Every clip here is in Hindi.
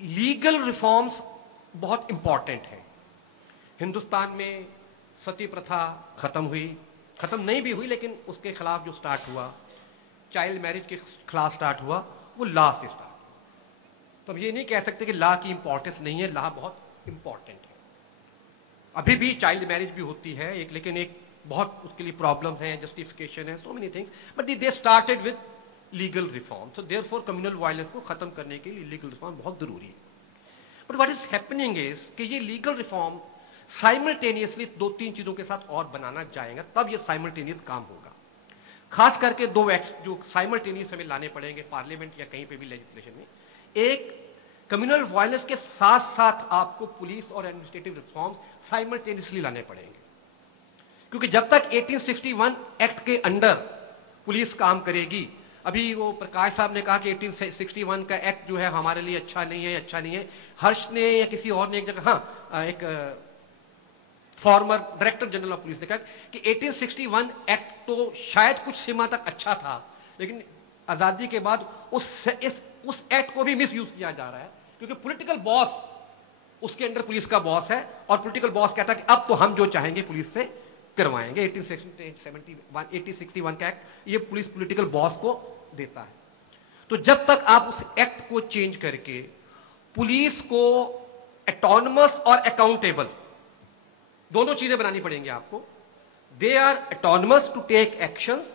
लीगल रिफॉर्म्स बहुत इंपॉर्टेंट है। हिंदुस्तान में सती प्रथा खत्म हुई, खत्म नहीं भी हुई लेकिन उसके खिलाफ जो स्टार्ट हुआ, चाइल्ड मैरिज के खिलाफ स्टार्ट हुआ, वो लॉ से स्टार्ट हुआ। तो हम ये नहीं कह सकते कि लॉ की इंपॉर्टेंस नहीं है, लॉ बहुत इंपॉर्टेंट है। अभी भी चाइल्ड मैरिज भी होती है एक, लेकिन एक बहुत उसके लिए प्रॉब्लम है, जस्टिफिकेशन है, so many things, but they started with legal reform. So therefore communal violence को खत्म करने के लिए लीगल रिफॉर्म बहुत जरूरी है। But what is happening is कि ये लीगल रिफॉर्म साइमल्टेनियसली दो तीन चीजों के साथ और बनाना चाहेंगे, तब ये साइमल्टेनियस काम होगा। खास करके दो एक्ट्स जो साइमल्टेनियस हमें लाने पड़ेंगे पार्लियामेंट या कहीं पे भी लेजिस्लेशन में। एक, कम्युनल वायलेंस के साथ साथ आपको पुलिस और एडमिनिस्ट्रेटिव रिफॉर्म्स साइमल्टेनियसली लाने पड़ेंगे, क्योंकि जब तक 1861 एक्ट के अंडर पुलिस काम करेगी, अभी वो प्रकाश साहब ने कहा कि 1861 का एक्ट जो है हमारे लिए अच्छा नहीं है, अच्छा नहीं है। हर्ष ने या किसी और ने एक जगह, हाँ, एक farmer director general of police ने कहा कि 1861 एक्ट तो शायद कुछ सीमा तक अच्छा था, लेकिन आजादी के बाद उस एक्ट को भी मिस यूज किया जा रहा है, क्योंकि पॉलिटिकल बॉस उसके अंडर पुलिस का बॉस है, और पॉलिटिकल बॉस कहता है कि अब तो हम जो चाहेंगे पुलिस से करवाएंगे। 1861 का एक्ट ये पुलिस पॉलिटिकल बॉस को देता है। तो जब तक आप उस एक्ट को चेंज करके पुलिस को ऑटोनमस और अकाउंटेबल दोनों चीजें बनानी पड़ेंगी आपको। They are autonomous to take actions,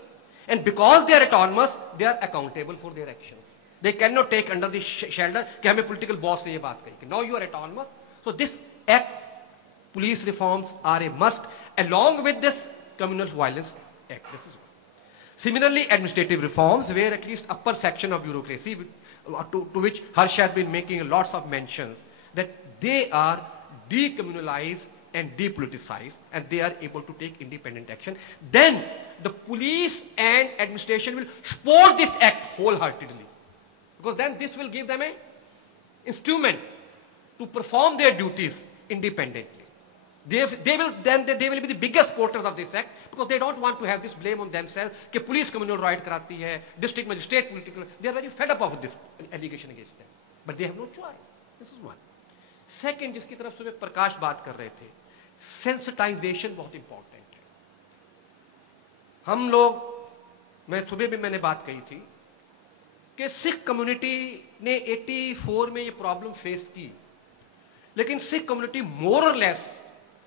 and because they are autonomous they are accountable for their actions. They can not take under the shelter कि हमें पॉलिटिकल बॉस ने ये बात कही कि now you are autonomous. So this act, police reforms are a must along with this communal violence act. This is one. Similarly, administrative reforms, where at least upper section of bureaucracy, to which Harsh has been making lots of mentions, that they are decommunalized and depoliticized, and they are able to take independent action. Then the police and administration will support this act wholeheartedly, because then this will give them a instrument to perform their duties independently. They will be the biggest supporters of this act, because they don't want to have this blame on themselves कि पुलिस communal right कराती है, district magistrate political, they are very fed up of this allegation against them, but they have no choice. This is one. Second, जिसकी तरफ सुबह प्रकाश बात कर रहे थे, sensitization बहुत important है। हम लोग, मैं सुबह भी मैंने बात कही थी कि सिख कम्युनिटी ने 84 में ये प्रॉब्लम फेस की, लेकिन सिख कम्युनिटी मोर और less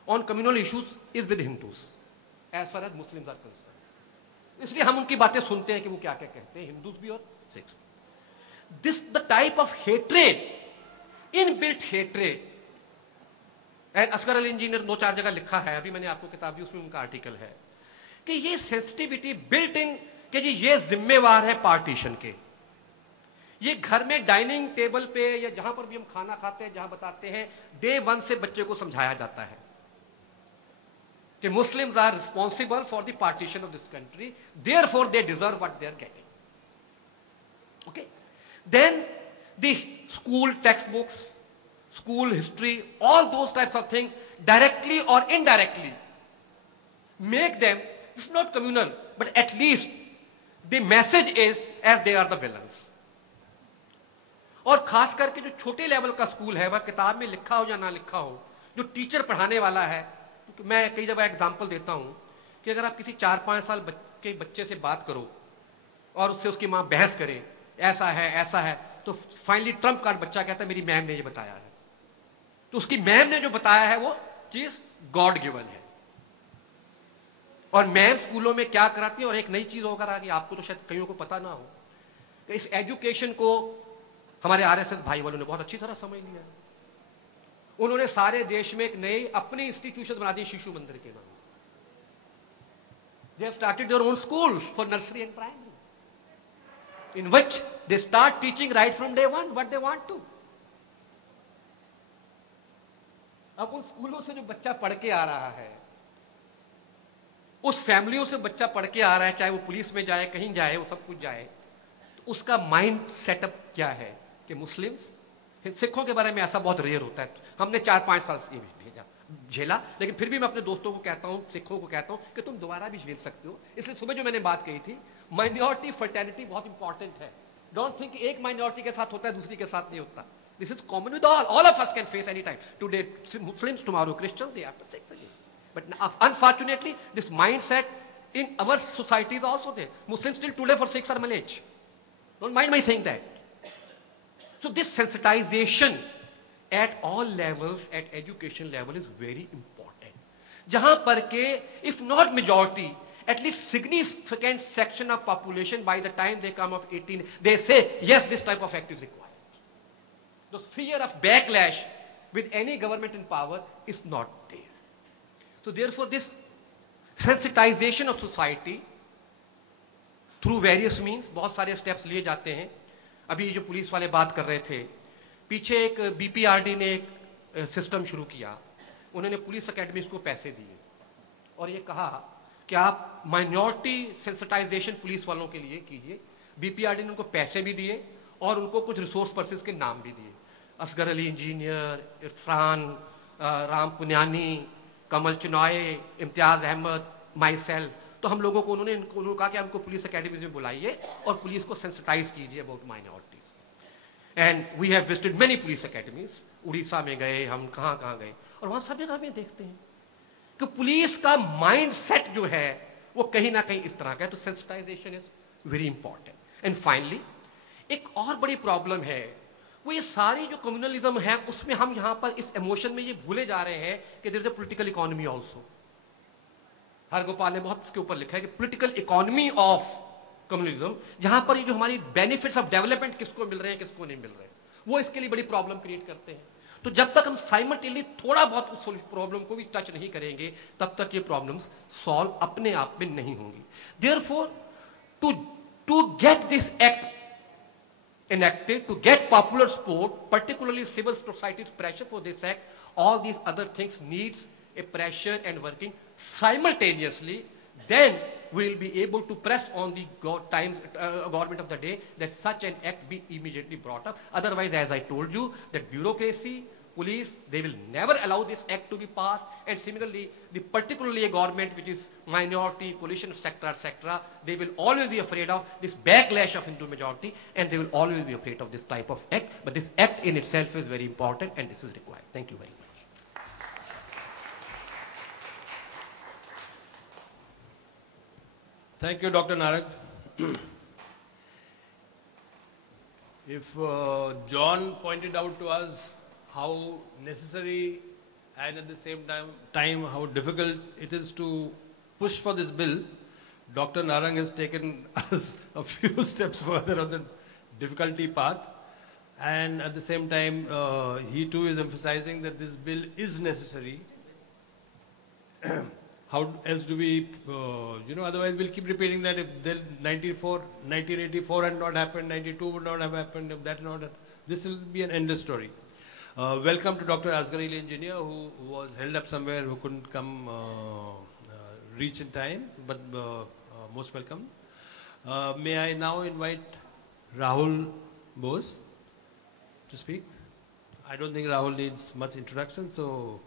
on communal issues is with Hindus as far as Muslims are concerned. इसलिए हम उनकी बातें सुनते हैं कि वो क्या क्या कहते हैं, हिंदूज भी और सिख्स भी। This the type of hatred, inbuilt hatred, and Asghar Ali Engineer 2-4 जगह लिखा है, अभी मैंने आपको किताब दी उसमें उनका आर्टिकल है कि ये सेंसिटिविटी बिल्ट इन कि जी ये जिम्मेवार है पार्टीशन के। ये घर में डाइनिंग टेबल पे या जहां पर भी हम खाना खाते हैं, जहां बताते हैं, डे 1 से बच्चे को समझाया जाता है कि Muslims are responsible for the partition of this country, therefore they deserve what they are getting. Okay? Then the school textbooks, school history, all those types of things, directly or indirectly, make them, if not communal, but at least the message is as they are the villains. और खास करके जो छोटे लेवल का स्कूल है, वह किताब में लिखा हो या ना लिखा हो, जो टीचर पढ़ाने वाला है, मैं कई जगह एग्जांपल देता हूं कि अगर आप किसी 4-5 साल के बच्चे से बात करो और उससे उसकी मां बहस करे ऐसा है, तो फाइनली ट्रम्प कार्ड बच्चा कहता है मेरी मैम ने ये बताया है। तो उसकी मैम ने जो बताया है वो चीज गॉड गिवन है। और मैम स्कूलों में क्या कराती है, और एक नई चीज होकर आ गई, आपको तो शायद कईयों को पता ना हो, इस एजुकेशन को हमारे आरएसएस भाई वालों ने बहुत अच्छी तरह समझ लिया। उन्होंने सारे देश में एक नई अपनी इंस्टीट्यूशन बना दी शिशु मंदिर के नाम। They have started their own schools for nursery and primary, in which they start teaching right from day 1 what they want to. अब उन स्कूलों से जो बच्चा पढ़ के आ रहा है, उस फैमिलियों से बच्चा पढ़ के आ रहा है, चाहे वो पुलिस में जाए, कहीं जाए, वो सब कुछ जाए, तो उसका माइंड सेटअप क्या है कि मुस्लिम्स, सिखों के बारे में ऐसा बहुत रेयर होता है। हमने 4-5 साल से भेजा झेला, लेकिन फिर भी मैं अपने दोस्तों को कहता हूं, सिखों को कहता हूं कि तुम दोबारा भी झेल सकते हो। इसलिए सुबह जो मैंने बात कही थी, माइनॉरिटी फर्टर्निटी बहुत इंपॉर्टेंट है। डोंट थिंक एक माइनॉरिटी के साथ होता है दूसरी के साथ नहीं होता। This is common with all. All of us can face any time. Today Muslims, tomorrow Christians, day after sex again. But unfortunately, this mindset in our society is also there. Muslims still today for sex are managed. Don't mind my saying that. So this sensitization at all levels, at education level, is very important. Jahan par ke, if not majority, at least significant section of population, by the time they come of 18, they say, yes, this type of act is required. The fear of backlash with any government in power is not there. So therefore, this sensitization of society through various means, बहुत सारे steps लिए जाते हैं. अभी जो पुलिस वाले बात कर रहे थे, पीछे एक BPRD ने एक सिस्टम शुरू किया. उन्होंने पुलिस अकेडमीज को पैसे दिए और ये कहा कि आप माइनॉरिटी सेंसिटाइजेशन पुलिस वालों के लिए कीजिए. BPRD ने उनको पैसे भी दिए और उनको कुछ रिसोर्स पर्सन्स के नाम भी दिए. Asghar Ali Engineer, Irfan, Ram Puniyani, Kamal Chenoy, Imtiaz Ahmad, myself. तो हम लोगों को उन्होंने कहा कि हमको पुलिस अकेडमीज में बुलाइए और पुलिस को सेंसिटाइज कीजिए about minorities. And we have visited many police academies. Orissa में गए, हम कहाँ कहाँ गए, और वहाँ सब जगह में देखते हैं कि पुलिस का माइंड सेट जो है वो कहीं ना कहीं इस तरह का है. तो sensitization is very important. And finally एक और बड़ी प्रॉब्लम है, वो ये सारी जो कम्युनलिज्म है उसमें हम यहाँ पर इस इमोशन में ये भूले जा रहे हैं कि there is a political economy also. Hargopal ने बहुत इसके ऊपर लिखा है कि पॉलिटिकल इकोनॉमी ऑफ कम्युनलिज्म, जहां पर ये जो हमारी बेनिफिट्स ऑफ डेवलपमेंट किसको मिल रहे हैं किसको नहीं मिल रहे हैं, वो इसके लिए बड़ी प्रॉब्लम क्रिएट करते हैं. तो जब तक हम साइमल्टेनियसली थोड़ा बहुत उस प्रॉब्लम को भी टच नहीं करेंगे तब तक ये प्रॉब्लम्स सॉल्व अपने आप में नहीं होंगी. Therefore to get this act enacted, to get popular support, particularly civil society's pressure for this act, all these other things needs a pressure and working simultaneously. Then we will be able to press on the government of the day that such an act be immediately brought up. Otherwise, as I told you, that bureaucracy, police, they will never allow this act to be passed. And similarly, particularly a government which is minority, coalition sector, etc., they will always be afraid of this backlash of Hindu majority, and they will always be afraid of this type of act. But this act in itself is very important, and this is required. Thank you very much. Thank you, Dr. Narang. If John pointed out to us how necessary and at the same time how difficult it is to push for this bill, Dr. Narang has taken us a few steps further on the difficulty path, and at the same time he too is emphasizing that this bill is necessary. How else do we, otherwise we'll keep repeating that if 1984 had not happened, 92 would not have happened, if that not, this will be an endless story. Welcome to Dr. Asghar Ali Engineer, who was held up somewhere, who couldn't come reach in time, but most welcome. May I now invite Rahul Bose to speak? I don't think Rahul needs much introduction, so